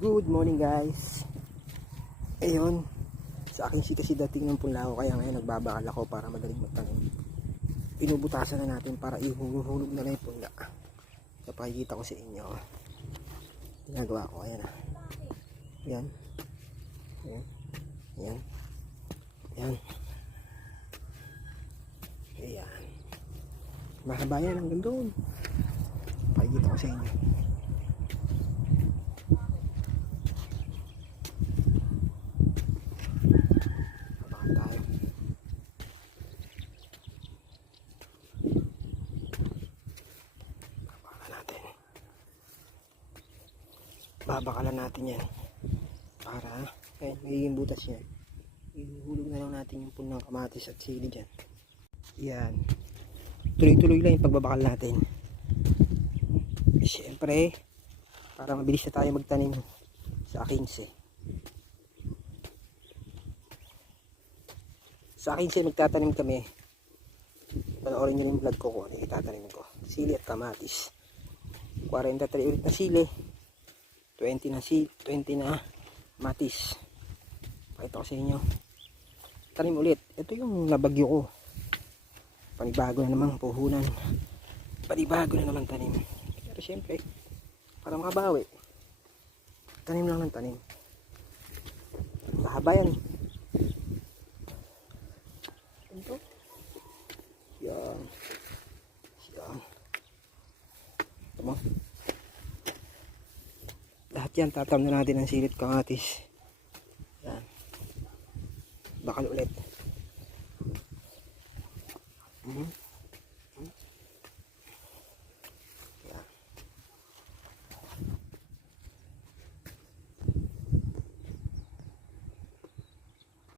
Good morning guys. Ayun, sa aking kasi dating ng punla ko, kaya ngayon nagbabakal ako para madaling magtanim. Pinubutasan na natin para ihulog na lang yung punla. Kapakikita ko sa inyo. Ginagawa ko, ayan ah. Ayan. Ayan. Ayan. Ayan. Ayan. Mahaba yan hanggang doon. Pakikita ko sa inyo. Babakalan natin yan para magiging butas yan. Ihulog na lang natin yung punong kamatis at sili dyan. Yan, tuloy-tuloy lang yung pagbabakal natin. Siyempre para mabilis na tayo magtanim sa 15. Sa 15 magtatanim kami. Panoorin nyo yung vlog ko kung ano yung itatanim ko. Sili at kamatis. 43 ulit na sili, 20 na matis. Pakita ko sa inyo. Tanim ulit. Ito yung nabagyo ko. Panibago na naman puhunan. Panibago na naman tanim. Pero syempre, para makabawi, tanim lang ng tanim. Mahaba yan. Ito. Yan. Yan. Ito mo. Lahat yan tatam na natin ng silit kamatis. Yan. Bakal ulit.